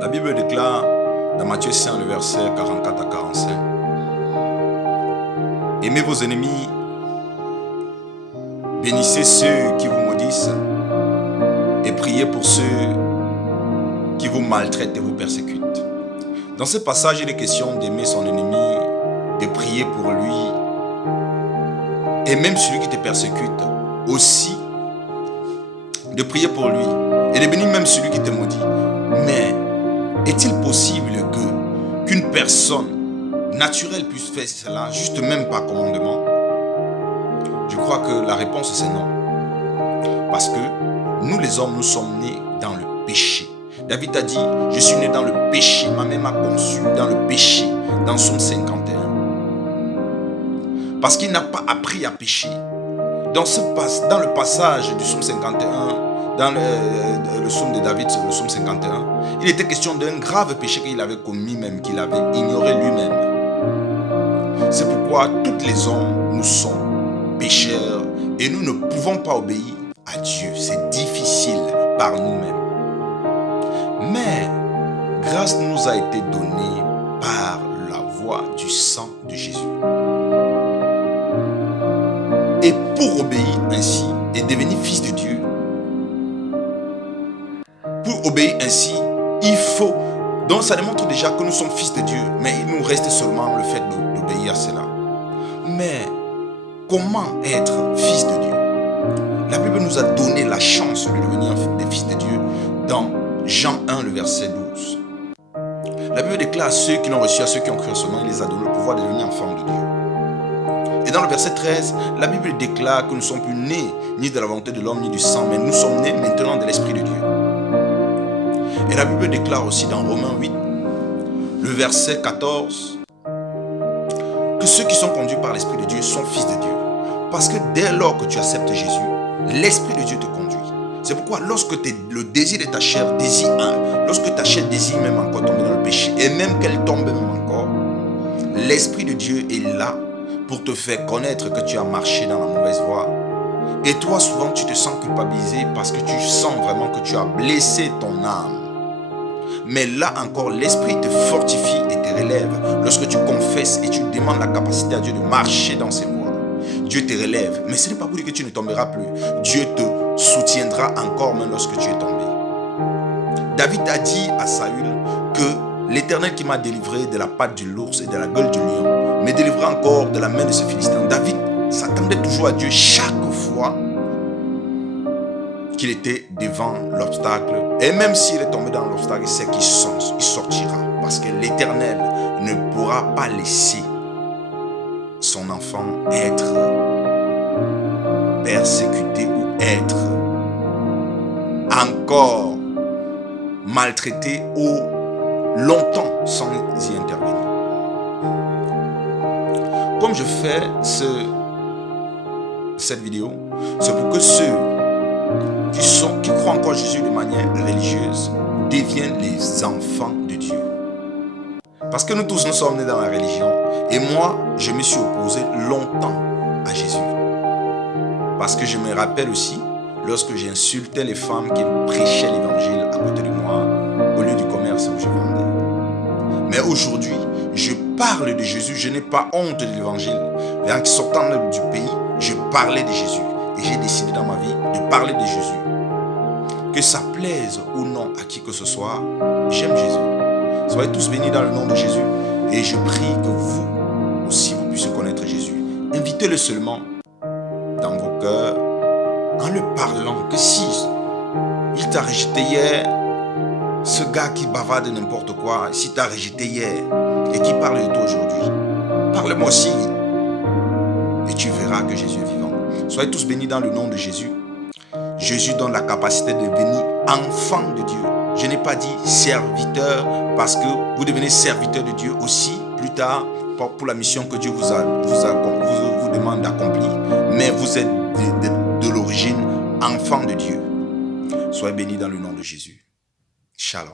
La Bible déclare dans Matthieu 5, le verset 44 à 45. Aimez vos ennemis, bénissez ceux qui vous maudissent et priez pour ceux qui vous maltraitent et vous persécutent. Dans ce passage, il est question d'aimer son ennemi, de prier pour lui et même celui qui te persécute aussi, de prier pour lui et de bénir même celui qui te maudit. Mais est-il possible qu'une personne naturelle puisse faire cela juste même par commandement? Je crois que la réponse c'est non. Parce que nous les hommes, nous sommes nés dans le péché. David a dit, je suis né dans le péché, ma mère m'a conçu dans le péché, dans Psaume 51. Parce qu'il n'a pas appris à pécher. Dans le passage du Psaume 51, dans le psaume de David, le psaume 51, il était question d'un grave péché qu'il avait commis même, qu'il avait ignoré lui-même. C'est pourquoi tous les hommes, nous sommes pécheurs et nous ne pouvons pas obéir à Dieu. C'est difficile par nous-mêmes. Mais grâce nous a été donnée par la voie du sang de Jésus. Et pour obéir ainsi et devenir fils de Dieu, pour obéir ainsi, il faut... Donc ça démontre déjà que nous sommes fils de Dieu, mais il nous reste seulement le fait d'obéir à cela. Mais comment être fils de Dieu? La Bible nous a donné la chance de devenir des fils de Dieu dans Jean 1, le verset 12. La Bible déclare à ceux qui l'ont reçu, à ceux qui ont cru en son nom, il les a donné le pouvoir de devenir enfants de Dieu. Et dans le verset 13, la Bible déclare que nous ne sommes plus nés ni de la volonté de l'homme ni du sang, mais nous sommes nés maintenant de l'Esprit de Dieu. Et la Bible déclare aussi dans Romains 8, le verset 14, que ceux qui sont conduits par l'Esprit de Dieu sont fils de Dieu. Parce que dès lors que tu acceptes Jésus, l'Esprit de Dieu te conduit. C'est pourquoi lorsque le désir de ta chair désire lorsque ta chair désire même encore tomber dans le péché, et même qu'elle tombe même encore, l'Esprit de Dieu est là pour te faire connaître que tu as marché dans la mauvaise voie. Et toi, souvent, tu te sens culpabilisé parce que tu sens vraiment que tu as blessé ton âme. Mais là encore, l'Esprit te fortifie et te relève lorsque tu confesses et tu demandes la capacité à Dieu de marcher dans ses voies. Dieu te relève, mais ce n'est pas pour dire que tu ne tomberas plus. Dieu te soutiendra encore même lorsque tu es tombé. David a dit à Saül que l'Éternel qui m'a délivré de la patte de l'ours et de la gueule du lion me délivrera encore de la main de ce Philistin. David s'attendait toujours à Dieu chaque fois qu'il était devant l'obstacle. Et même s'il est tombé dans l'obstacle, il sait qu'il sortira. Parce que l'Éternel ne pourra pas laisser son enfant être persécuté ou être encore maltraité ou longtemps sans y intervenir. Comme je fais cette vidéo, c'est pour que ceux qui croient encore Jésus de manière religieuse deviennent les enfants de Dieu. Parce que nous tous, nous sommes nés dans la religion. Et moi, je me suis opposé longtemps à Jésus. Parce que je me rappelle aussi, lorsque j'insultais les femmes qui prêchaient l'évangile à côté de moi, au lieu du commerce où je vendais. Mais aujourd'hui, je parle de Jésus, je n'ai pas honte de l'évangile. En sortant du pays, je parlais de Jésus. Et j'ai décidé dans ma vie de parler de Jésus. Que ça plaise ou non à qui que ce soit, j'aime Jésus. Soyez tous bénis dans le nom de Jésus. Et je prie que vous aussi, vous puissiez connaître Jésus. Invitez-le seulement dans vos cœurs en le parlant. Que si il t'a rejeté hier, ce gars qui bavarde de n'importe quoi, si t'a rejeté hier et qui parle de toi aujourd'hui, parle-moi aussi. Et tu verras que Jésus est vivant. Soyez tous bénis dans le nom de Jésus. Jésus donne la capacité de devenir enfant de Dieu. Je n'ai pas dit serviteur parce que vous devenez serviteur de Dieu aussi plus tard pour la mission que Dieu vous demande d'accomplir. Mais vous êtes de l'origine enfant de Dieu. Soyez bénis dans le nom de Jésus. Shalom.